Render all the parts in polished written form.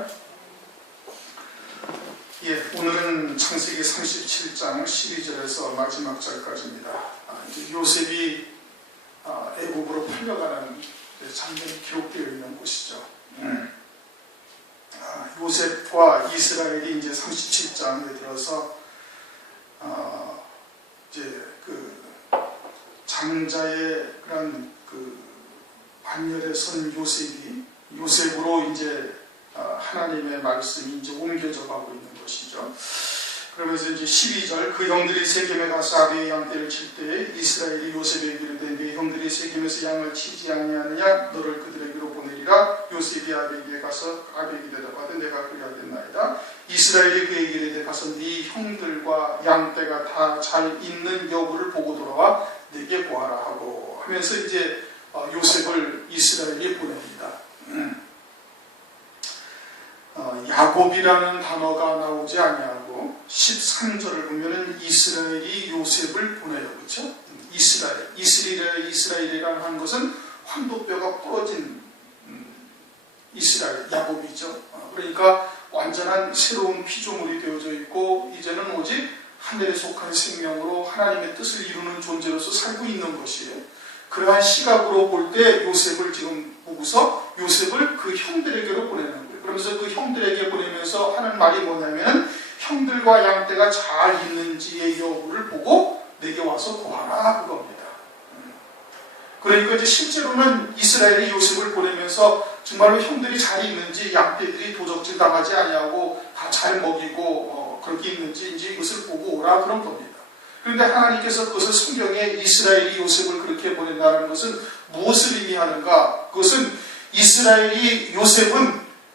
말씀입니다. 오늘은 창세기 37장 12절에서 마지막 절까지입니다. 이제 요셉이 애국으로 풀려가는 장면이 기록되어 있는 곳이죠. 요셉과 이스라엘이 이제 37장에 들어서 이제 그 장자의 그런 그 반열에 선 요셉으로 이제 하나님의 말씀이 이제 옮겨져 가고 있는 것이죠. 그러면서 이제 12절, 그 형들이 세겜에 가서 아비의 양떼를 칠 때에 이스라엘이 요셉에게 이르되 네 형들이 세겜에서 양을 치지 아니하느냐, 너를 그들에게로 보내리라. 요셉이 아비에게 가서 아비에게 대답하되 내가 그리하겠나이다. 이스라엘이 그에게 이르되 가서 네 형들과 양떼가 다 잘 있는 여부를 보고 돌아와 내게 구하라 하고 하면서 이제 요셉을 이스라엘에 보냅니다. 야곱이라는 단어가 나오지 아니하고 13절을 보면은 이스라엘이 요셉을 보내요. 그렇죠? 이스라엘이라는 한 것은 황도뼈가 부러진 이스라엘, 야곱이죠. 그러니까 완전한 새로운 피조물이 되어져 있고 이제는 오직 하늘에 속한 생명으로 하나님의 뜻을 이루는 존재로서 살고 있는 것이에요. 그러한 시각으로 볼 때 요셉을 지금 보고서 요셉을 그 형들에게로 보내는 거예요. 그러면서 그 형들에게 보내면서 하는 말이 뭐냐면 형들과 양떼가 잘 있는지의 여부를 보고 내게 와서 구하라 그겁니다. 그러니까 이제 실제로는 이스라엘이 요셉을 보내면서 정말로 형들이 잘 있는지, 양떼들이 도적질 당하지 아니하고 다 잘 먹이고 그렇게 있는지 이제 이것을 보고 오라 그런 겁니다. 그런데 하나님께서 그것을 성경에 이스라엘이 요셉을 그렇게 보낸다는 것은 무엇을 의미하는가? 그것은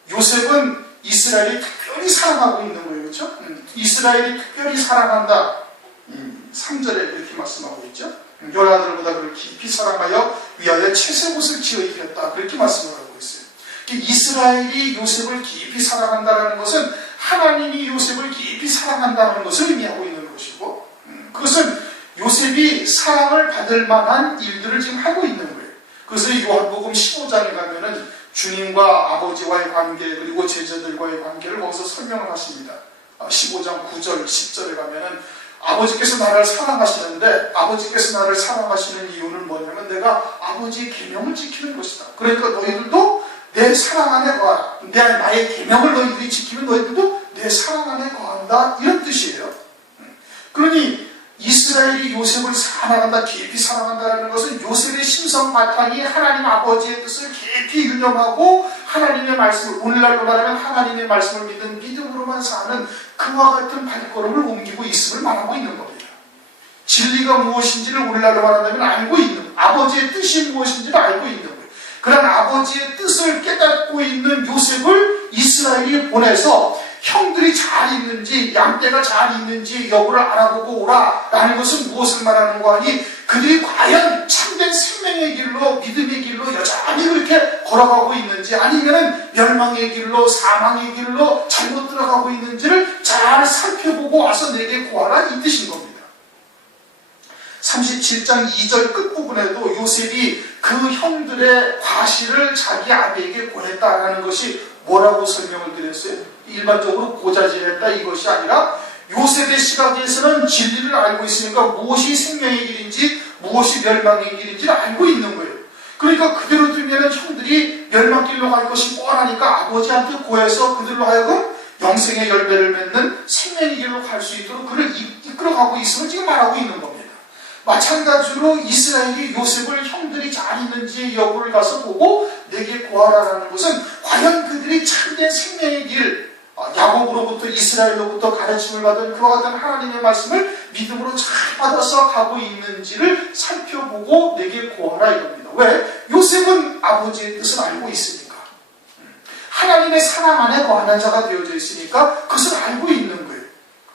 요셉은 이스라엘이 특별히 사랑하고 있는 거예요. 그렇죠? 이스라엘이 특별히 사랑한다. 3절에 이렇게 말씀하고 있죠. 열아들보다 그를 깊이 사랑하여 위하여 채색옷을 지어 입혔다. 그렇게 말씀을 하고 있어요. 이스라엘이 요셉을 깊이 사랑한다는 것은 하나님이 요셉을 깊이 사랑한다는 것을 의미하고 있는 것이고, 그것은 요셉이 사랑을 받을 만한 일들을 지금 하고 있는 거예요. 그래서 요한복음 15장에 가면은 주님과 아버지와의 관계, 그리고 제자들과의 관계를 거기서 설명을 하십니다. 15장 9절, 10절에 가면은 아버지께서 나를 사랑하시는데, 아버지께서 나를 사랑하시는 이유는 뭐냐면 내가 아버지의 계명을 지키는 것이다. 그러니까 너희들도 내 사랑 안에 거하라. 나의 계명을 너희들이 지키면 너희들도 내 사랑 안에 거한다. 이런 뜻이에요. 그러니 이스라엘이 요셉을 사랑한다, 깊이 사랑한다는 것은 요셉의 심성 바탕이 하나님 아버지의 뜻을 깊이 유념하고 하나님의 말씀을, 오늘날로 말하면 하나님의 말씀을 믿은 믿음으로만 사는 그와 같은 발걸음을 옮기고 있음을 말하고 있는 겁니다. 진리가 무엇인지를 오늘날로 말한다면 알고 있는, 아버지의 뜻이 무엇인지를 알고 있는 거예요. 그런 아버지의 뜻을 깨닫고 있는 요셉을 이스라엘이 보내서 형들이 잘 있는지, 양떼가 잘 있는지 여부를 알아보고 오라 라는 것은 무엇을 말하는 거 아니, 그들이 과연 참된 생명의 길로, 믿음의 길로 여전히 그렇게 걸어가고 있는지, 아니면 멸망의 길로, 사망의 길로 잘못 들어가고 있는지를 잘 살펴보고 와서 내게 구하라, 이 뜻인 겁니다. 37장 2절 끝부분에도 요셉이 그 형들의 과실을 자기 아비에게 보냈다라는 것이 뭐라고 설명을 드렸어요? 일반적으로 고자질했다 이것이 아니라 요셉의 시각에서는 진리를 알고 있으니까 무엇이 생명의 길인지 무엇이 멸망의 길인지를 알고 있는 거예요. 그러니까 그대로 두면 형들이 멸망길로 갈 것이 뻔하니까 아버지한테 고해서 그들로 하여금 영생의 열매를 맺는 생명의 길로 갈 수 있도록 그를 이끌어가고 있음을 지금 말하고 있는 겁니다. 마찬가지로 이스라엘이 요셉을 형들이 잘 있는지 여부를 가서 보고 내게 구하라는 것은 과연 그들이 참된 생명의 길, 야곱으로부터 이스라엘로부터 가르침을 받은 그와 같은 하나님의 말씀을 믿음으로 잘 받아서 가고 있는지를 살펴보고 내게 구하라 이겁니다. 왜? 요셉은 아버지의 뜻을 알고 있으니까, 하나님의 사랑 안에 거하는 자가 되어져 있으니까 그것을 알고 있는 거예요.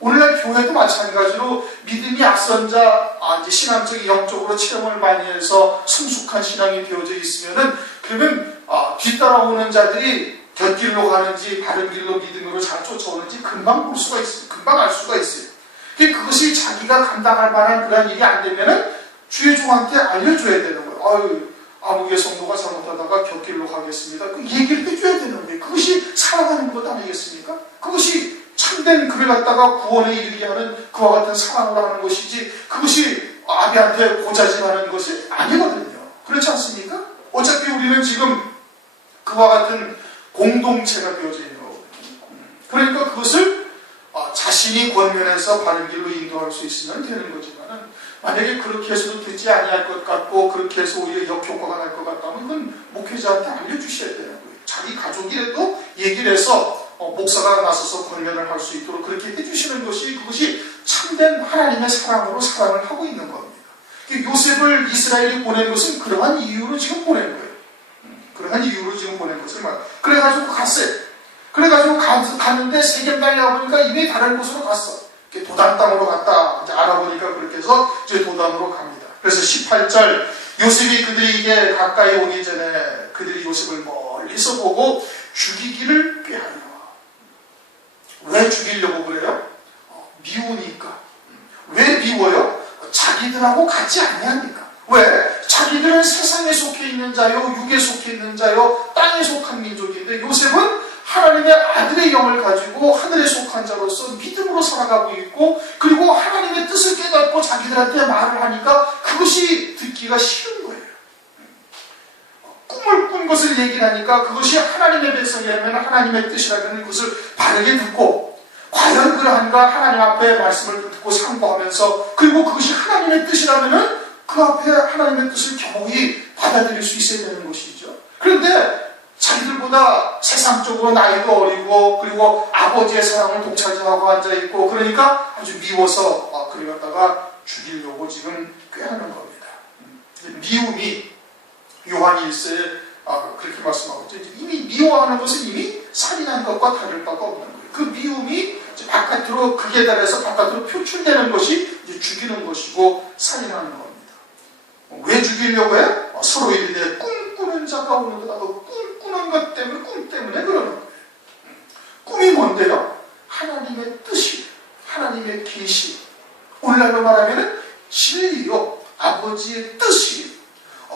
오늘날 교회도 마찬가지로 믿음이 앞선 자, 이제 신앙적인 영적으로 체험을 많이 해서 성숙한 신앙이 되어져 있으면은, 그러면 뒤따라오는 자들이 곁길로 가는지 바른 길로 믿음으로 잘 쫓아오는지 금방 볼 수가 있어요. 금방 알 수가 있어요. 그것이 자기가 감당할 만한 그런 일이 안 되면은 주의 종한테 알려줘야 되는 거예요. 아무개 성도가 잘못하다가 곁길로 가겠습니다. 그 얘기를 해줘야 되는 거예요. 그것이 사랑하는 것 아니겠습니까? 그것이 참된 그를 갖다가 구원에 이르게 하는 그와 같은 사랑으로 하는 것이지, 그것이 아비한테 고자질하는 것이 아니거든요. 그렇지 않습니까? 어차피 우리는 지금 그와 같은 공동체가 되어져 있는 거거든요. 그러니까 그것을 자신이 권면해서 바른 길로 인도할 수 있으면 되는 거지만은, 만약에 그렇게 해서도 듣지 아니할 것 같고 그렇게 해서 오히려 역효과가 날 것 같다면 그건 목회자한테 알려주셔야 되는 거예요. 자기 가족이라도 얘기를 해서 목사가 나서서 권면을 할 수 있도록 그렇게 해주시는 것이, 그것이 참된 하나님의 사랑으로 사랑을 하고 있는 겁니다. 요셉을 이스라엘이 보낸 것은 그러한 이유로 지금 보낸 거예요. 그러한 이유로 지금 보낸 것을 말. 그래가지고 갔어요. 그래가지고 갔는데 세겜 땅에 가보니까 이미 다른 곳으로 갔어. 도단 땅으로 갔다. 이제 알아보니까 그렇게 해서 이제 도단으로 갑니다. 그래서 18절, 요셉이 그들에게 가까이 오기 전에 그들이 요셉을 멀리서 보고 죽이기를 꾀하여. 왜 죽이려고 그래요? 미우니까. 왜 미워요? 자기들하고 같지 아니하니까. 왜? 자기들은 세상에 속해 있는 자요, 육에 속해 있는 자요, 땅에 속한 민족인데, 요셉은 하나님의 아들의 영을 가지고 하늘에 속한 자로서 믿음으로 살아가고 있고, 그리고 하나님의 뜻을 깨닫고 자기들한테 말을 하니까 그것이 듣기가 싫은 거예요. 꿈을 꾼 것을 얘기하니까 그것이 하나님의 백성이라면, 하나님의 뜻이라면 그것을 바르게 듣고, 과연 그러한가 하나님 앞에 말씀을 듣고 상고하면서, 그리고 그것이 하나님의 뜻이라면 그 앞에 하나님의 뜻을 겸허히 받아들일 수 있어야 되는 것이죠. 그런데 자기들보다 세상적으로 나이도 어리고, 그리고 아버지의 사랑을 독차지하고 앉아있고, 그러니까 아주 미워서 그를 갖다가 죽이려고 지금 꾀하는 겁니다. 미움이 요한 1세에 그렇게 말씀하고 있죠. 이미 미워하는 것은 이미 살인한 것과 다를 바가 없는 거예요. 그 미움이 바깥으로, 극에 달해서 바깥으로 표출되는 것이 이제 죽이는 것이고 살인하는 겁니다. 왜 죽이려고 해? 서로 이르되 꿈꾸는 자가 오는 거다. 꿈꾸는 것 때문에, 꿈 때문에 그러는 거예요. 꿈이 뭔데요? 하나님의 뜻이, 하나님의 계시. 오늘날로 말하면 진리요, 아버지의 뜻이.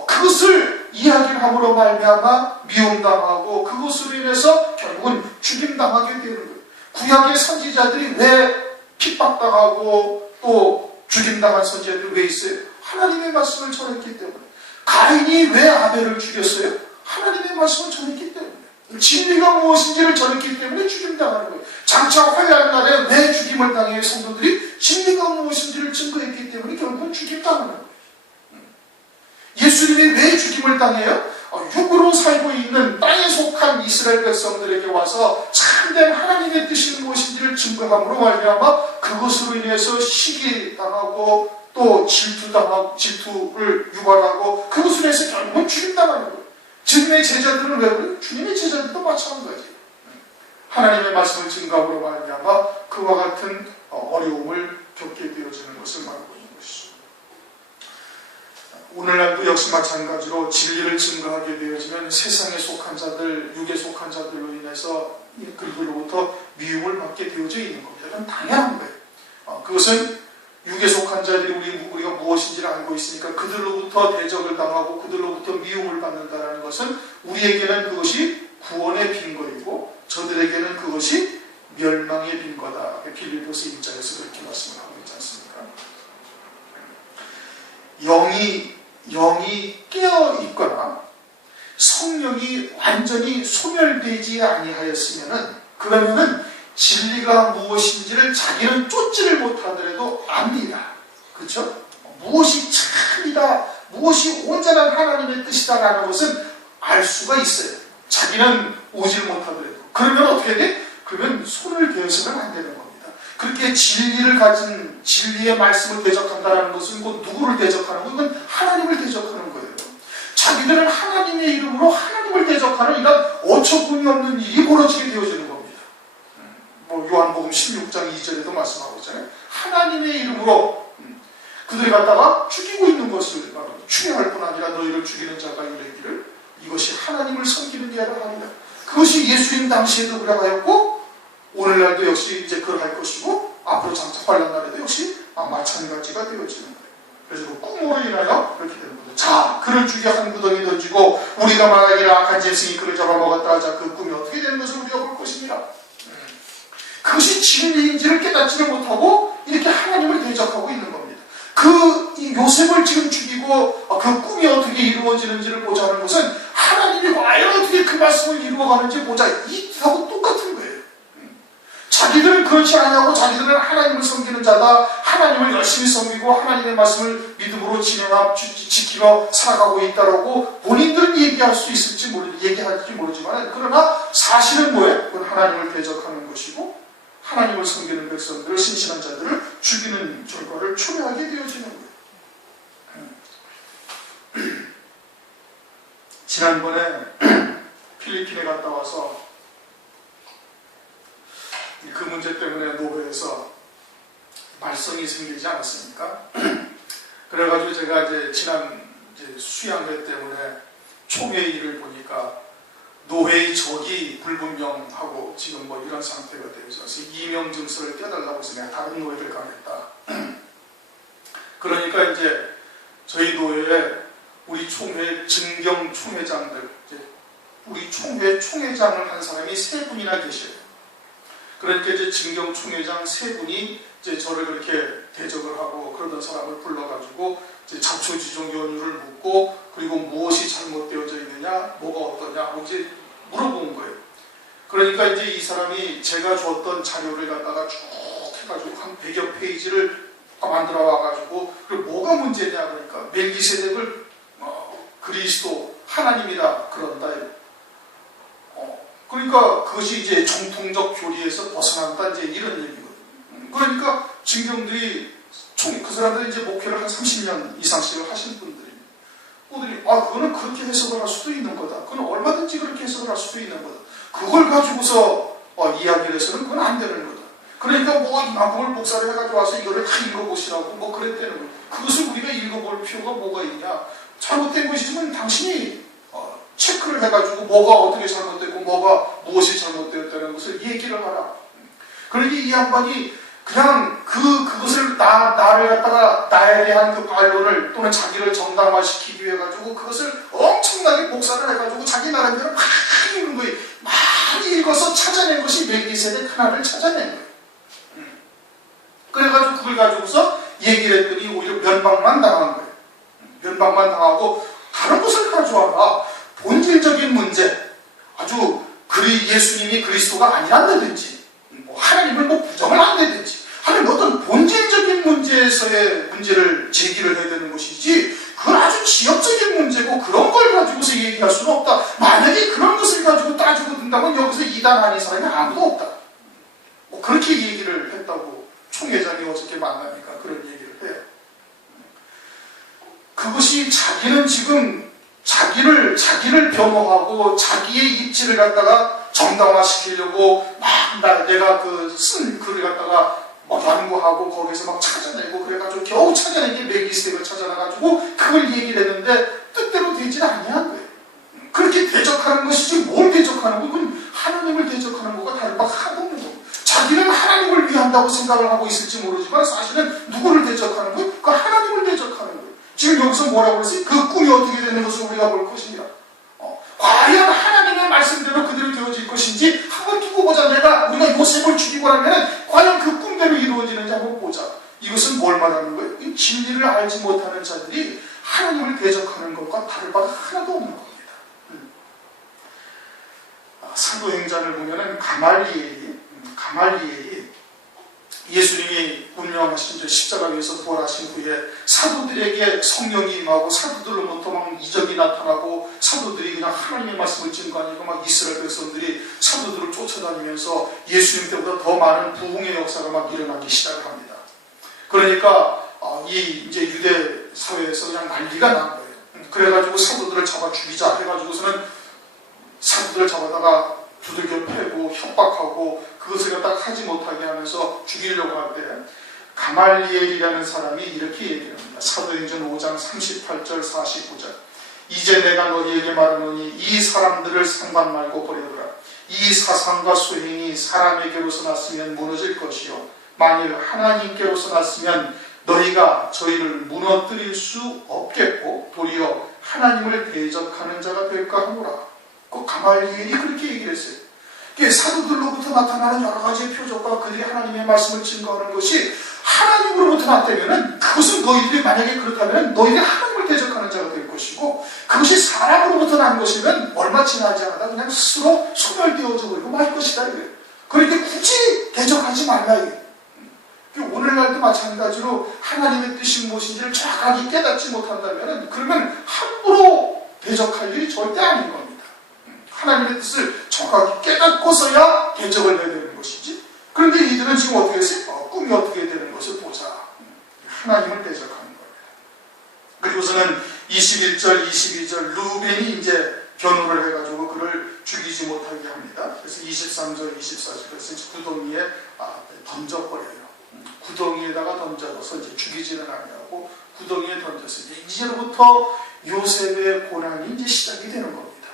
그것을 이야기를 함으로 말미암아 미움당하고, 그것으로 인해서 결국은 죽임당하게 되는 거예요. 구약의 선지자들이 왜 핍박당하고 또 죽임당한 선지자들이 왜 있어요? 하나님의 말씀을 전했기 때문에. 가인이 왜 아벨을 죽였어요? 하나님의 말씀을 전했기 때문에. 진리가 무엇인지를 전했기 때문에 죽임당하는 거예요. 장차 화려한 날에 왜 죽임을 당해요? 성도들이 진리가 무엇인지를 증거했기 때문에 결국은 죽임당하는 거예요. 예수님이 왜 죽임을 당해요? 육으로 살고 있는 땅에 속한 이스라엘 백성들에게 와서 참된 하나님의 뜻이 무엇인지를 증거함으로 말미암아 그것으로 인해서 시기당하고 또 질투를 유발하고, 그것으로 해서 결국은 죽임당하는 거예요. 주님의 제자들은 왜 그래요? 주님의 제자들도 마찬가지예요. 하나님의 말씀을 증거함으로 말미암아 그와 같은 어려움을 겪게 되어지는 것을 말하고 있는 것이죠. 오늘날도 역시 마찬가지로 진리를 증거하게 되어지면 세상에 속한 자들, 육에 속한 자들로 인해서 그들로부터 미움을 받게 되어져 있는 겁니다. 그건 당연한 거예요. 그것은 육에 속한 자들이 우리가 무엇인지를 알고 있으니까 그들로부터 대적을 당하고 그들로부터 미움을 받는다는 것은 우리에게는 그것이 구원의 빈거이고 저들에게는 그것이 멸망의 빈거다. 빌립보서 1장에서 그렇게 말씀을 하고 있지 않습니까? 영이 깨어 있거나 성령이 완전히 소멸되지 아니하였으면은, 그러면은 진리가 무엇인지를 자기는 쫓지를 못하더라도 압니다. 그렇죠? 무엇이 참이다, 무엇이 온전한 하나님의 뜻이다라는 것은 알 수가 있어요. 자기는 오질 못하더라도. 그러면 어떻게 돼? 그러면 손을 대어서는 안 되는 겁니다. 그렇게 진리를 가진, 진리의 말씀을 대적한다는 것은 곧 누구를 대적하는 거예요? 이건 하나님을 대적하는 거예요. 자기들은 하나님의 이름으로 하나님을 대적하는 이런 어처구니 없는 일이 벌어지게 되어지는 겁니다. 요한복음 16장 2절에도 말씀하고 있잖아요. 하나님의 이름으로 그들이 갖다가 죽이고 있는 것을 추행할 뿐 아니라 너희를 죽이는 자가 이르기를 이것이 하나님을 섬기는 자라 하리라. 그것이 예수님 당시에도 그러하였고 오늘날도 역시 이제 그러할 것이고 앞으로 장차 환난 날에도 역시 마찬가지가 되어지는 거예요. 그래서 그 꿈으로 인하여 그렇게 되는 거죠. 자, 그를 죽여 한 구덩이 던지고 우리가 말하기를 악한 짐승이 그를 잡아먹었다 하자. 그 꿈이 어떻게 되는 것을 우리가 볼 것입니다. 그것이 진리인지를 깨닫지는 못하고 이렇게 하나님을 대적하고 있는 겁니다. 이 요셉을 지금 죽이고 그 꿈이 어떻게 이루어지는지를 보자는 것은 하나님이 과연 어떻게 그 말씀을 이루어가는지 보자. 이하고 똑같은 거예요. 자기들은 그렇지 않냐고, 자기들은 하나님을 섬기는 자다, 하나님을 열심히 섬기고 하나님의 말씀을 믿음으로 지키며 살아가고 있다라고 본인들은 얘기할 수 있을지 얘기할지 모르지만, 그러나 사실은 뭐예요? 그건 하나님을 대적하는 것이고 하나님을 섬기는 백성들을, 신실한 자들을 죽이는 결과를 초래하게 되어지는 거예요. 지난번에 필리핀에 갔다 와서 그 문제 때문에 노회에서 말썽이 생기지 않았습니까? 그래가지고 제가 지난 수양회 때문에 총회의를 보니까 노회의 적이 불분명하고 지금 이런 상태가 되어 있어서 이명 증서를 떼달라고 해서 내가 다른 노회를 가겠다. 그러니까 저희 노회에 우리 총회 증경 총회장들, 우리 총회 총회장을 한 사람이 3분이나 계셔요. 그러니까 증경 총회장 3분이 저를 그렇게 대적을 하고 그러던 사람을 불러가지고 자초지종 연유를 묻고, 그리고 무엇이 잘못되어져 있느냐, 뭐가 어떠냐 하고 물어본 거예요. 그러니까 이 사람이 제가 줬던 자료를 갖다가 쭉 해가지고 한 100여 페이지를 만들어 와가지고, 그리고 뭐가 문제냐 그러니까 멜기세덱을 그리스도 하나님이라 그런다. 그러니까 그것이 정통적 교리에서 벗어난다, 이런 얘기거든요. 그러니까 증경들이 그 사람들이 목회를 한 30년 이상씩을 하신 분들입니다. 그거는 그렇게 해석을 할 수도 있는 거다. 그건 얼마든지 그렇게 해석을 할 수도 있는 거다. 그걸 가지고서 이야기를 해서는 그건 안 되는 거다. 그러니까 이만큼을 목사를 해가지고 와서 이거를 다 읽어보시라고 그랬다는 거예요. 그것을 우리가 읽어볼 필요가 뭐가 있냐. 잘못된 것이지만 당신이 체크를 해가지고 뭐가 어떻게 잘못됐고 무엇이 잘못되었다는 것을 얘기를 하라. 그러니 이 양반이 그냥 그것을 나를 갖다가 나에 대한 그 반론을 또는 자기를 정당화시키기 위해 가지고 그것을 엄청나게 복사를 해가지고 자기 나름대로 막 읽는 거예요. 많이 읽어서 찾아낸 것이 멜기세덱 하나를 찾아낸 거예요. 그래가지고 그걸 가지고서 얘기를 했더니 오히려 면박만 당한 거예요. 면박만 당하고 다른 것을 가져와라. 본질적인 문제, 아주 예수님이 그리스도가 아니란다든지, 하나님을 부정을 한다든지 하는 어떤 본질적인 문제에서의 문제를 제기를 해야 되는 것이지, 그건 아주 지역적인 문제고 그런 걸 가지고서 얘기할 수는 없다. 만약에 그런 것을 가지고 따지고 든다면 여기서 이단 아닌 사람이 아무도 없다. 그렇게 얘기를 했다고 총회장이 어저께 만나니까 그런 얘기를 해요. 그것이 자기는 지금 자기를 변호하고 자기의 입지를 갖다가 정당화시키려고 내가 쓴 글을 갖다가 연구하고 거기서 찾아내고 그래가지고 겨우 찾아낸 게 멜기세덱을 찾아내가지고 그걸 얘기를 했는데 뜻대로 되지 않냐는 거예요. 그렇게 대적하는 것이지 뭘 대적하는 거? 그건 하나님을 대적하는 거가 다른 바 하나도 없는 거예요. 자기는 하나님을 위한다고 생각을 하고 있을지 모르지만 사실은 누구를 대적하는 거예요? 그 하나님을 대적하는 거예요. 지금 여기서 뭐라고 그랬어요? 그 꿈이 어떻게 되는 것을 우리가 볼 것입니다. 과연 하나님의 말씀대로 그대로 되어질 것인지 한번 두고 보자. 우리가 요셉을 죽이고 나면 과연 그 꿈대로 이루어지는지 한번 보자. 이것은 뭘 말하는 거예요? 이 진리를 알지 못하는 자들이 하나님을 대적하는 것과 다를 바가 하나도 없는 겁니다. 사도행전을 보면은 가말리엘이 예수님이 운명하신 십자가 위에서 부활하신 후에 사도들에게 성령이 임하고 사도들로부터 이적이 나타나고 사도들이 그냥 하나님의 말씀을 증거하니까 이스라엘 백성들이 사도들을 쫓아다니면서 예수님 때보다 더 많은 부흥의 역사가 일어나기 시작을 합니다. 그러니까 이제 유대 사회에서 그냥 난리가 난 거예요. 그래가지고 사도들을 잡아 죽이자 해가지고서는 사도들을 잡아다가 두들겨 패고 협박하고 그것을 갖다가 하지 못하게 하면서 죽이려고 할 때 가말리엘이라는 사람이 이렇게 얘기를 합니다. 사도행전 5장 38절 49절 이제 내가 너희에게 말하노니 이 사람들을 상관 말고 버려두라. 이 사상과 수행이 사람에게로서 났으면 무너질 것이요 만일 하나님께로서 났으면 너희가 저희를 무너뜨릴 수 없겠고 도리어 하나님을 대적하는 자가 될까 하노라. 그 가말리엘이 그렇게 얘기를 했어요. 사도들로부터 나타나는 여러 가지의 표적과 그들이 하나님의 말씀을 증거하는 것이 하나님으로부터 나타나면은 그것은 너희들이 만약에 그렇다면 너희들이 하나님을 대적하는 자가 될 것이고, 그것이 사람으로부터 난 것이면 얼마 지나지 않아도 그냥 스스로 소멸되어져 버리고 말 것이다. 그러니까 굳이 대적하지 말라. 오늘날도 마찬가지로 하나님의 뜻이 무엇인지를 정확하게 깨닫지 못한다면 그러면 함부로 대적할 일이 절대 아닌 겁니다. 하나님의 뜻을 정확하게 깨닫고서야 대적을 해야 되는 것이지. 그런데 이들은 지금 어떻게 했어요? 꿈이 어떻게 되는 것을 보자. 하나님을 대적하는 겁니다. 그리고서는 21절, 22절 루벤이 이제 변호를 해가지고 그를 죽이지 못하게 합니다. 그래서 23절, 24절 그래서 구덩이에 던져버려요. 구덩이에다가 던져서 이제 죽이지는 아니하고 구덩이에 던져서 이제부터 요셉의 고난이 이제 시작이 되는 겁니다.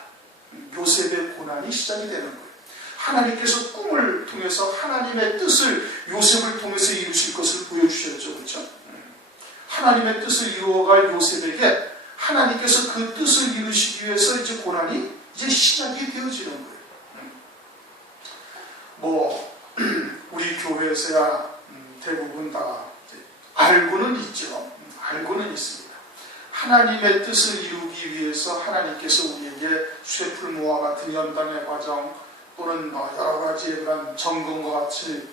요셉의 고난이 시작이 되는 거예요. 하나님께서 꿈을 통해서 하나님의 뜻을 요셉을 통해서 이루실 것을 보여주셨죠. 그렇죠? 하나님의 뜻을 이루어갈 요셉에게 하나님께서 그 뜻을 이루시기 위해서 이제 고난이 이제 시작이 되어지는 거예요. 우리 교회에서야 대부분 다 알고는 있죠. 알고는 있습니다. 하나님의 뜻을 이루기 위해서 하나님께서 우리에게 쇠풀무와 같은 연단의 과정 또는 여러 가지의 그런 점검과 같이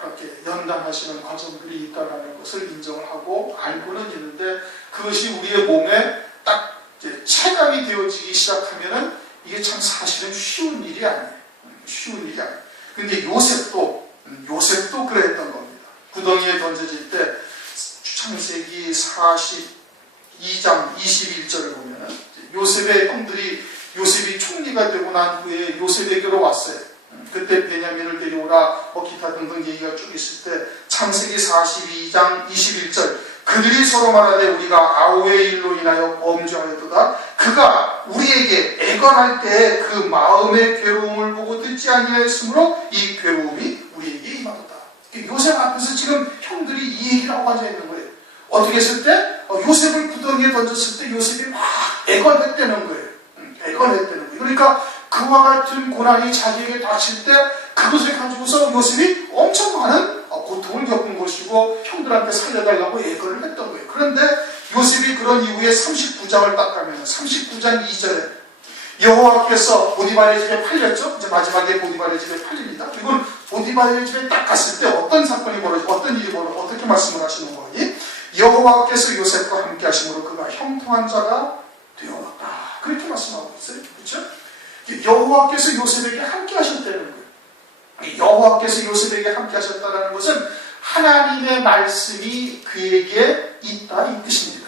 그렇게 연단하시는 과정들이 있다는 것을 인정을 하고 알고는 있는데, 그것이 우리의 몸에 딱 체감이 되어지기 시작하면은 이게 참 사실은 쉬운 일이 아니에요. 쉬운 일이 아니에요. 근데 요셉도 그랬던 겁니다. 구덩이에 던져질 때 창세기 42장 21절을 보면은 요셉의 형들이 요셉이 총리가 되고 난 후에 요셉에게로 왔어요. 그때 베냐민을 데려오라 기타 등등 얘기가 쭉 있을 때 창세기 42장 21절 그들이 서로 말하되 우리가 아우의 일로 인하여 범죄하였도다. 그가 우리에게 애관할 때 그 마음의 괴로움을 보고 듣지 아니하였으므로 이 괴로움이 우리에게 임하였다. 요셉 앞에서 지금 형들이 이 얘기를 하고 앉아있는 거예요. 어떻게 했을 때? 요셉을 구덩이에 던졌을 때 요셉이 막 애관했다는 거예요. 애관했다는 거예요. 그러니까 그와 같은 고난이 자기에게 닥칠 때 그것을 가지고서 요셉이 엄청 많은 고통을 겪은 것이고 형들한테 살려달라고 애걸을 했던 거예요. 그런데 요셉이 그런 이후에 39장을 딱 가면 39장 2절에 여호와께서 보디발의 집에 팔렸죠. 이제 마지막에 보디발의 집에 팔립니다. 그리고 보디발의 집에 딱 갔을 때 어떤 사건이 벌어지고 어떤 일이 벌어지고 어떻게 말씀을 하시는 거니? 여호와께서 요셉과 함께 하심으로 그가 형통한 자가 되어왔다. 그렇게 말씀하고 있어요. 그렇죠? 여호와께서 요셉에게 함께 하셨다는 거예요. 여호와께서 요셉에게 함께 하셨다는 것은 하나님의 말씀이 그에게 있다 이 뜻입니다.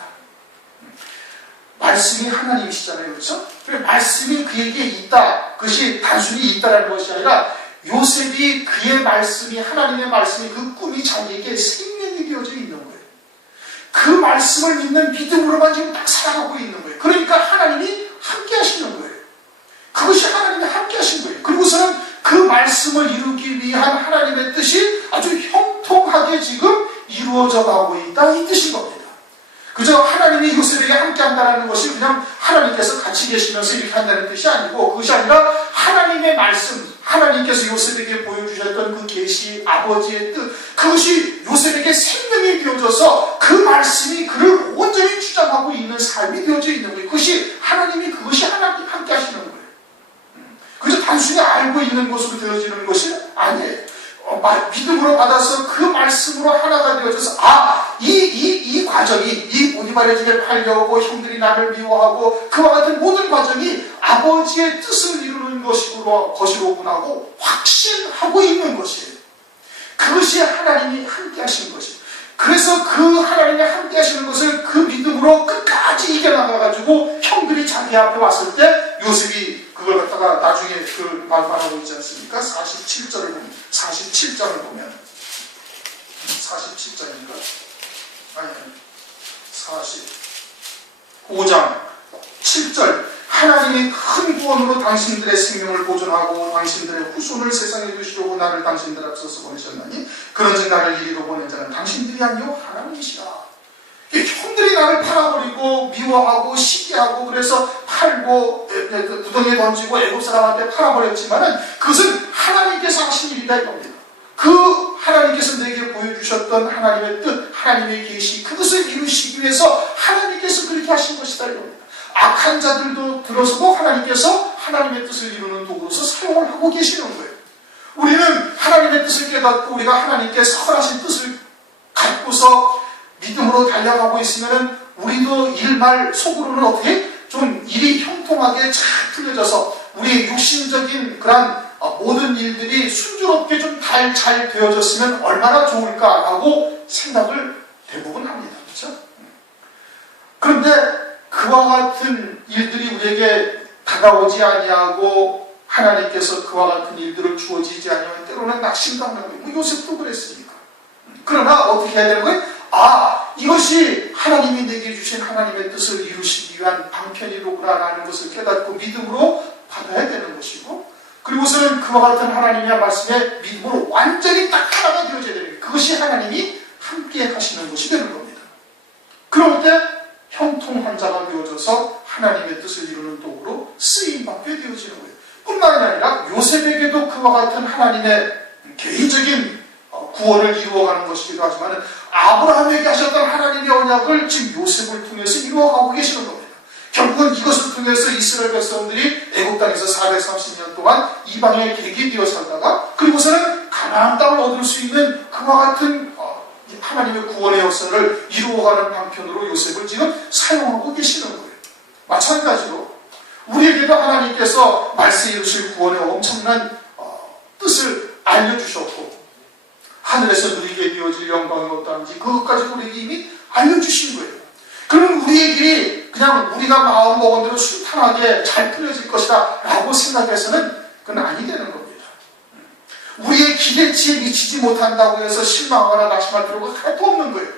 말씀이 하나님이시잖아요. 그렇죠? 말씀이 그에게 있다. 그것이 단순히 있다라는 것이 아니라 요셉이 그의 말씀이 하나님의 말씀이 그 꿈이 자기에게 생명이 되어져 있는 거예요. 그 말씀을 믿는 믿음으로만 지금 딱 살아가고 있는 거예요. 그러니까 하나님이 함께 하시는 거예요. 그것이 하나님이 함께 하신 거예요. 그리고서는 그 말씀을 이루기 위한 하나님의 뜻이 아주 형통하게 지금 이루어져 가고 있다 이 뜻인 겁니다. 그저 하나님이 요셉에게 함께 한다는 것이 그냥 하나님께서 같이 계시면서 이렇게 한다는 뜻이 아니고, 그것이 아니라 하나님의 말씀, 하나님께서 요셉에게 보여주셨던 그 계시, 아버지의 뜻, 그것이 요셉에게 생명이 되어져서 그 말씀이 그를 온전히 주장하고 있는 삶이 되어져 있는 거예요. 그것이 하나님 함께 하시는 거예요. 그저 단순히 알고 있는 것으로 되어지는 것이 아니에요. 믿음으로 받아서 그 말씀으로 하나가 되어져서 이 과정이 이 보디발의 집에 팔려오고 형들이 나를 미워하고 그와 같은 모든 과정이 아버지의 뜻을 이루는 것이로구나 하고 확신하고 있는 것이에요. 그것이 하나님이 함께 하신 것이에요. 그래서 그 하나님이 함께 하시는 것을 그 믿음으로 끝까지 이겨나가가지고 형들이 자기 앞에 왔을 때 요셉이 그걸 갖다가 나중에 그 말하고 있지 않습니까? 47장을 보면 47장인가? 아니 45장 7절 하나님이 큰 구원으로 당신들의 생명을 보존하고 당신들의 후손을 세상에 두시려고 나를 당신들 앞서서 보내셨나니 그런즉 나를 이리로 보낸 자는 당신들이 아니요 하나님이시라. 형들이 나를 팔아버리고 미워하고 시기하고 그래서 팔고 구덩이에 던지고 애굽 사람한테 팔아버렸지만은 그것은 하나님께서 하신 일이다 이겁니다. 그 하나님께서 내게 보여주셨던 하나님의 뜻, 하나님의 계시, 그것을 이루시기 위해서 하나님께서 그렇게 하신 것이다 이겁니다. 악한 자들도 들어서도 하나님께서 하나님의 뜻을 이루는 도구로서 사용을 하고 계시는 거예요. 우리는 하나님의 뜻을 깨닫고 우리가 하나님께 선하신 뜻을 갖고서 믿음으로 달려가고 있으면은 우리도 일말 속으로는 어떻게 좀 일이 형통하게 잘 풀려져서 우리의 육신적인 그런 모든 일들이 순조롭게 좀 잘 되어졌으면 얼마나 좋을까라고 생각을 대부분 합니다. 그렇죠? 그런데 그와 같은 일들이 우리에게 다가오지 아니하고 하나님께서 그와 같은 일들을 주어지지 아니하면 때로는 낙심당하는 거예요. 뭐 요셉도 그랬으니까. 그러나 어떻게 해야 되는 거예요? 이것이 하나님이 내게 주신 하나님의 뜻을 이루시기 위한 방편이로구나라는 것을 깨닫고 믿음으로 받아야 되는 것이고, 그리고서는 그와 같은 하나님의 말씀에 믿음으로 완전히 딱 하나가 되어져야 되는 거예요. 그것이 하나님이 함께 하시는 것이 되는 겁니다. 그럴 때 형통한 자가 되어져서 하나님의 뜻을 이루는 도구로 쓰임받게 되어지는 거예요. 뿐만 아니라 요셉에게도 그와 같은 하나님의 개인적인 구원을 이루어가는 것이기도 하지만 아브라함에게 하셨던 하나님의 언약을 지금 요셉을 통해서 이루어가고 계시는 겁니다. 결국은 이것을 통해서 이스라엘 백성들이 애국 땅에서 430년 동안 이방의 객이 되어 살다가 그리고서는 가나안 땅을 얻을 수 있는 그와 같은 하나님의 구원의 역사를 이루어가는 방편으로 요셉을 지금 사용하고 계시는 거예요. 마찬가지로 우리에게도 하나님께서 말씀에 이루실 구원의 엄청난 뜻을 알려주셨고 하늘에서 누리게 되어질 영광이 어떠한지 그것까지 우리에게 이미 알려주신 거예요. 그러면 우리의 길이 그냥 우리가 마음 먹은 대로 순탄하게 잘 풀려질 것이다 라고 생각해서는 그건 아니 되는 겁니다. 우리의 기대치에 미치지 못한다고 해서 실망하거나 낙심할 필요가 하나도 없는 거예요.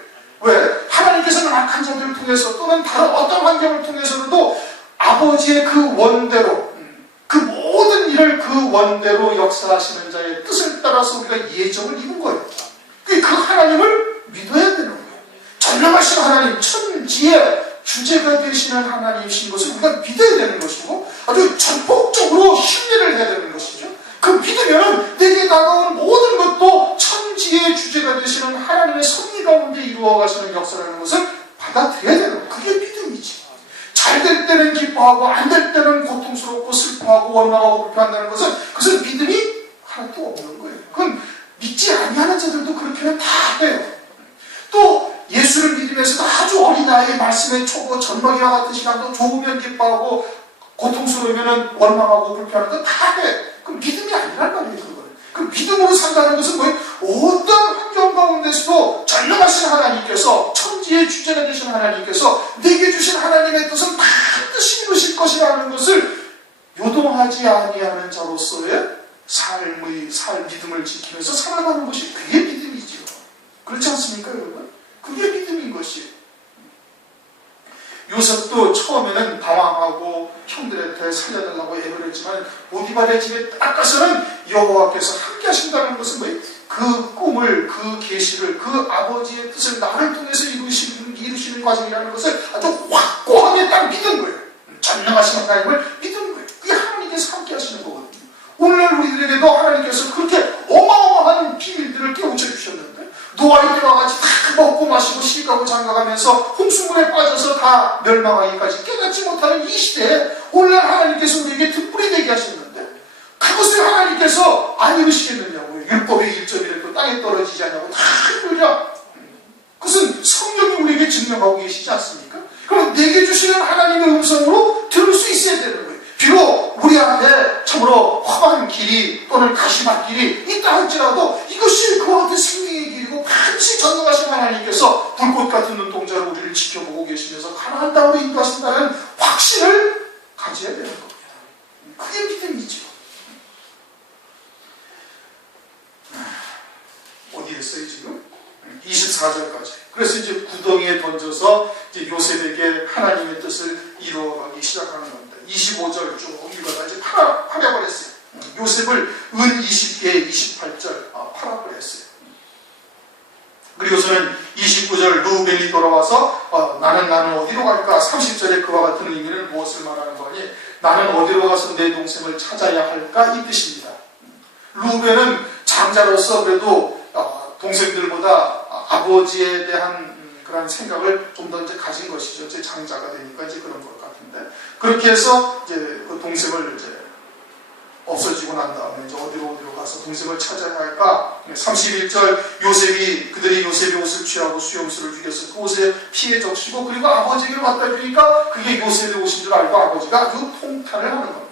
왜? 하나님께서는 악한 자들을 통해서 또는 다른 어떤 환경을 통해서라도 아버지의 그 원대로 그 모든 일을 그 원대로 역사하시는 자의 뜻을 따라서 우리가 예정을 입은 거예요. 그 하나님을 믿어야 되는 거예요. 전능하신 하나님, 천지의 주제가 되시는 하나님이신 것을 우리가 믿어야 되는 것이고 아주 전폭적으로 신뢰를 해야 되는 것이죠. 그 믿으면 내게 다가오는 모든 것도 천지의 주제가 되시는 하나님의 섭리 가운데 이루어 가시는 역사라는 것을 받아들여야 되는 거예요. 그게 믿음이지. 잘 될 때는 기뻐하고 안 될 때는 고통스럽고 슬퍼하고 원망하고 불평한다는 것은 그것은 믿음이 하나도 없는 거예요. 그건 믿지 아니하는 자들도 그렇게는 다 해요. 또 예수를 믿으면서도 아주 어린 나이에 말씀에 초고 전망이와 같은 시간도 좋으면 기뻐하고 고통스러우면 원망하고 불평하는 건 다 해. 그럼 믿음이 아니란 말이에요. 그건. 그 믿음으로 산다는 것은 뭐예요? 어떤 환경 가운데서도 전능하신 하나님께서 천지의 주제가 되신 하나님께서 내게 주신 하나님의 뜻은 반드시 이루실 것이라는 것을 요동하지 아니하는 자로서의 믿음을 지키면서 살아가는 것이 그게 믿음이지요. 그렇지 않습니까, 여러분? 그게 믿음인 것이에요. 요셉도 처음에는 당황하고 형들한테 살려달라고 애를 했지만 보디발의 집에 딱 가서는 여호와께서 함께 하신다는 것은 뭐예요? 그 꿈을, 그 계시를, 그 아버지의 뜻을 나를 통해서 이루시는 과정이라는 것을 아주 확고하게 딱 믿은 거예요. 전능하신 하나님을 믿은 거예요. 그게 하나님께서 함께 하시는 거거든요. 오늘날 우리들에게도 하나님께서 그렇게 어마어마한 비밀들을 깨우쳐 주셨는데 노아의 때와 같이 다 먹고 마시고 시가고 장가가면서 홍수물에 빠져서 다 멸망하기까지 깨닫지 못하는 이 시대에 오늘날 하나님께서 우리에게 등불이 되게 하셨는데 그것을 하나님께서 안 이루시겠느냐고요. 율법의 1.1도 땅에 떨어지지 않냐고 다 이루려. 그것은 성경이 우리에게 증명하고 계시지 않습니까? 그럼 내게 주시는 하나님의 음성으로 들을 수 있어야 되는 거예요. 비록 우리 앞에 참으로 험한 길이 또는 가시밭길이 있다 할지라도 이것이 그와 같은 생명의 길이고 반드시 전능하신 하나님께서 불꽃 같은 눈동자로 우리를 지켜보고 계시면서 가나안 땅으로 인도하신다는 확신을 가져야 되는 겁니다. 그게 믿음이죠. 어디에 있어요 지금? 24절까지. 그래서 이제 구덩이에 던져서 이제 요셉에게 하나님의 뜻을 이루어가기 시작하는 겁니다. 25절 쭉 읽어서 이제 팔아버렸어요. 요셉을 은 20개에 28절 팔아버렸어요. 그리고서는 29절 루벤이 돌아와서 나는 어디로 갈까? 30절에 그와 같은 의미는 무엇을 말하는 거니? 나는 어디로 가서 내 동생을 찾아야 할까? 이 뜻입니다. 루벤은 장자로서 그래도 동생들보다 아버지에 대한 그런 생각을 좀 더 이제 가진 것이죠. 이제 장자가 되니까 이제 그런 것 같은데. 그렇게 해서 이제 그 동생을 이제 없어지고 난 다음에 이제 어디로 가서 동생을 찾아야 할까? 31절 그들이 요셉의 옷을 취하고 수염수를 죽여서 그 옷에 피해 적시고 그리고 아버지에게 갖다 주니까 그게 요셉의 옷인 줄 알고 아버지가 아주 통탄을 하는 겁니다.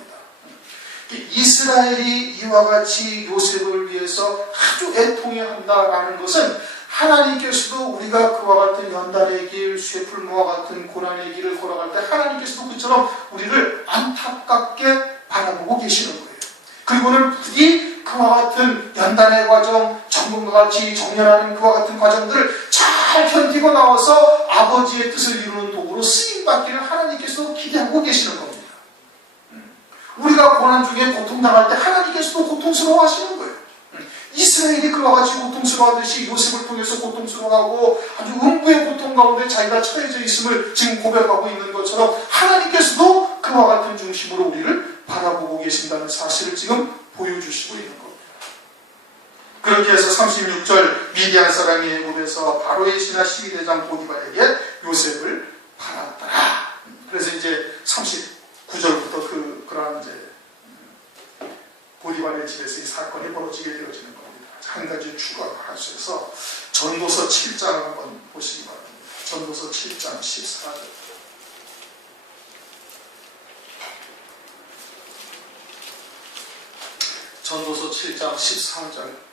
이스라엘이 이와 같이 요셉을 위해서 아주 애통해한다라는 것은 하나님께서도 우리가 그와 같은 연단의 길, 쇠풀무와 같은 고난의 길을 걸어갈 때 하나님께서도 그처럼 우리를 안타깝게 바라보고 계시는 거예요. 그리고는 부디 그와 같은 연단의 과정, 정금과 같이 정렬하는 그와 같은 과정들을 잘 견디고 나와서 아버지의 뜻을 이루는 도구로 쓰임받기를 하나님께서 기대하고 계시는 겁니다. 우리가 고난 중에 고통당할 때 하나님께서도 고통스러워 하시는 거예요. 이스라엘이 그와 같이 고통스러워하듯이 요셉을 통해서 고통스러워하고 아주 음부의 고통 가운데 자기가 처해져 있음을 지금 고백하고 있는 것처럼 하나님께서도 그와 같은 중심으로 우리를 바라보고 계신다는 사실을 지금 보여주시고 있는 겁니다. 그렇게 해서 36절 미디안 사람이 애굽에서 바로의 신하 12대장 보디발에게 요셉을 팔았더라. 그래서 이제 39절부터 그러한 이제 보디발의 집에서 이 사건이 벌어지게 되어지는 겁니다. 한 가지 추가하셔서 전도서 7장 한번 보시기 바랍니다. 전도서 7장 14절. 전도서 7장 14절.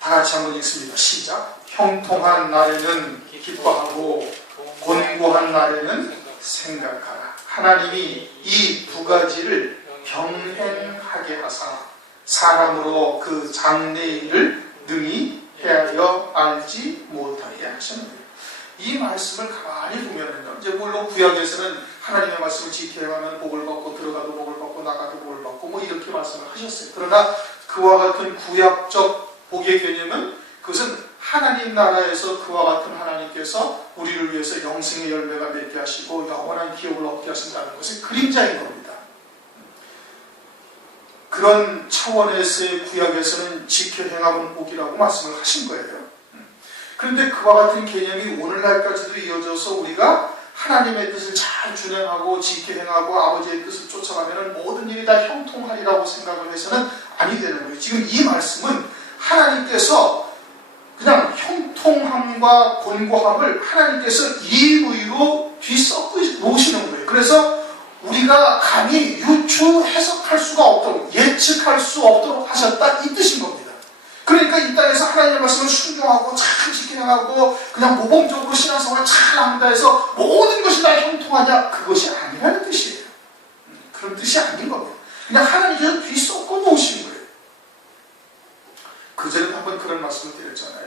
다 같이 한번 읽습니다. 시작. 형통한 날에는 기뻐하고 곤고한 날에는 생각하라. 하나님이 이 두 가지를 병행하게 하사 사람으로 그 장래일을 능히 헤아려 알지 못하게 하셨느니라. 이 말씀을 가만히 보면은요, 이제 물론 구약에서는 하나님의 말씀을 지켜야만 복을 받고 들어가도 복을 받고 나가도 복을 받고 뭐 이렇게 말씀을 하셨어요. 그러나 그와 같은 구약적 복의 개념은 그것은 하나님 나라에서 그와 같은 하나님께서 우리를 위해서 영생의 열매가 맺게 하시고 영원한 기업을 얻게 하신다는 것이 그림자인 겁니다. 그런 차원에서의 구약에서는 지켜 행하는 복이라고 말씀을 하신 거예요. 그런데 그와 같은 개념이 오늘날까지도 이어져서 우리가 하나님의 뜻을 잘 준행하고 지켜 행하고 아버지의 뜻을 쫓아가면 모든 일이 다 형통하리라고 생각을 해서는 아니 되는 거예요. 지금 이 말씀은 하나님께서 그냥 형통함과 곤고함을 하나님께서 일부위로 뒤섞어 놓으시는 거예요. 그래서 우리가 감히 유추 해석할 수가 없도록 예측할 수 없도록 하셨다 이 뜻인 겁니다. 그러니까 이 땅에서 하나님의 말씀을 순종하고 잘 지켜나가고 그냥 모범적으로 신앙생활을 잘 한다 해서 모든 것이 다 형통하냐? 그것이 아니라는 뜻이에요. 그런 뜻이 아닌 겁니다. 그냥 하나님께서 뒤섞어 놓으신 거예요. 그전에 한번 그런 말씀을 드렸잖아요.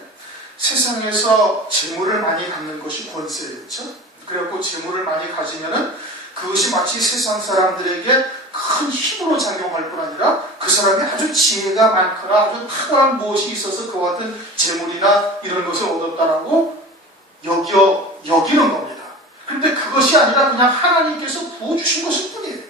세상에서 재물을 많이 갖는 것이 권세예요. 그렇죠? 그래갖고 재물을 많이 가지면은 그것이 마치 세상 사람들에게 큰 힘으로 작용할 뿐 아니라 그 사람이 아주 지혜가 많거나 아주 탁월한 무엇이 있어서 그와 같은 재물이나 이런 것을 얻었다라고 여기는 겁니다. 그런데 그것이 아니라 그냥 하나님께서 부어주신 것일 뿐이에요.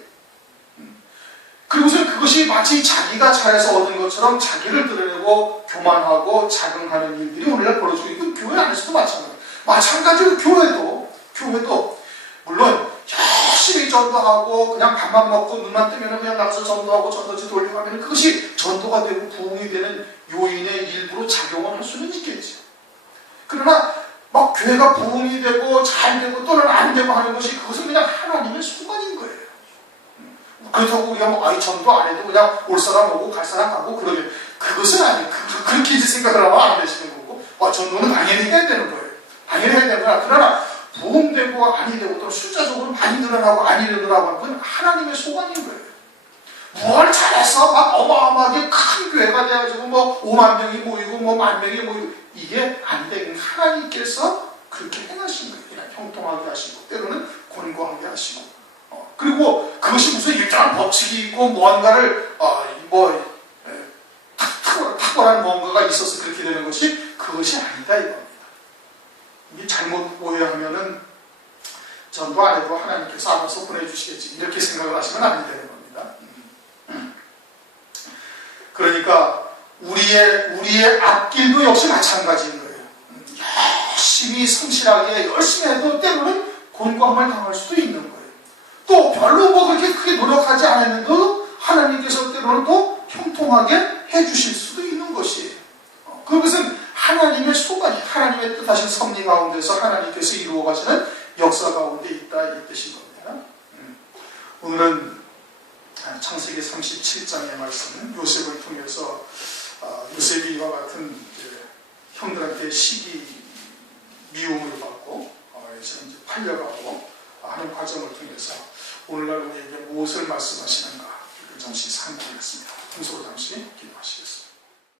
그리고서 그것이 마치 자기가 잘해서 얻은 것처럼 자기를 드러내고 교만하고 자긍하는 일들이 오늘날 벌어지고 있고 교회 안에서도 마찬가지로 교회도 물론 열심히 전도하고 그냥 밥만 먹고 눈만 뜨면 그냥 나가서 전도하고 전도지 돌리고 하면 그것이 전도가 되고 부흥이 되는 요인의 일부로 작용을 할 수는 있겠죠. 그러나 막 교회가 부흥이 되고 잘 되고 또는 안 되고 하는 것이 그것은 그냥 하나님의 소관인 거예요. 그렇다고 우리가 뭐 전도 안 해도 그냥 올 사람 오고 갈 사람 가고 그러게 그것은 아니에요. 그렇게 이제 생각을 하면 안 되시는 거고 전도는 당연히 해야 되는 거예요. 당연히 해야 되는 거야. 그러나 부흥되고 아니 되고 또 숫자적으로 많이 늘어나고 아니 늘어나고 하는 건 하나님의 소관인 거예요. 뭘 잘해서 막 어마어마하게 큰 교회가 돼가지고 뭐 5만 명이 모이고 뭐 1만 명이 모이고 이게 안 되는 하나님께서 그렇게 행하신 거예요. 그냥 형통하게 하시고 때로는 곤고하게 하시고 그리고 그것이 무슨 일정한 법칙이 있고 무언가를 탁월한 뭔가가 있어서 그렇게 되는 그것이 아니다 이겁니다. 이게 잘못 오해하면은 전도 안 해도 하나님께서 알아서 보내주시겠지 이렇게 생각을 하시면 안 되는 겁니다. 그러니까 우리의 앞길도 역시 마찬가지인 거예요. 열심히 성실하게 열심히 해도 때로는 곤고함을 당할 수도 있는 거예요. 또 별로 그렇게 크게 노력하지 않았는데도 하나님께서 때로는 또 형통하게 해주실 수도 있는 것이에요. 그것은 하나님의 소관이 하나님의 뜻하신 섭리 가운데서 하나님께서 이루어 가시는 역사 가운데 있다 이 뜻인 겁니다. 오늘은 창세기 37장의 말씀은 요셉을 통해서 요셉이 이와 같은 형들한테 미움을 받고 이제 팔려가고 하는 과정을 통해서 오늘날 우리에게 무엇을 말씀하시는가 잠시 상고하겠습니다. 통속으로 잠시 기도하시겠습니다.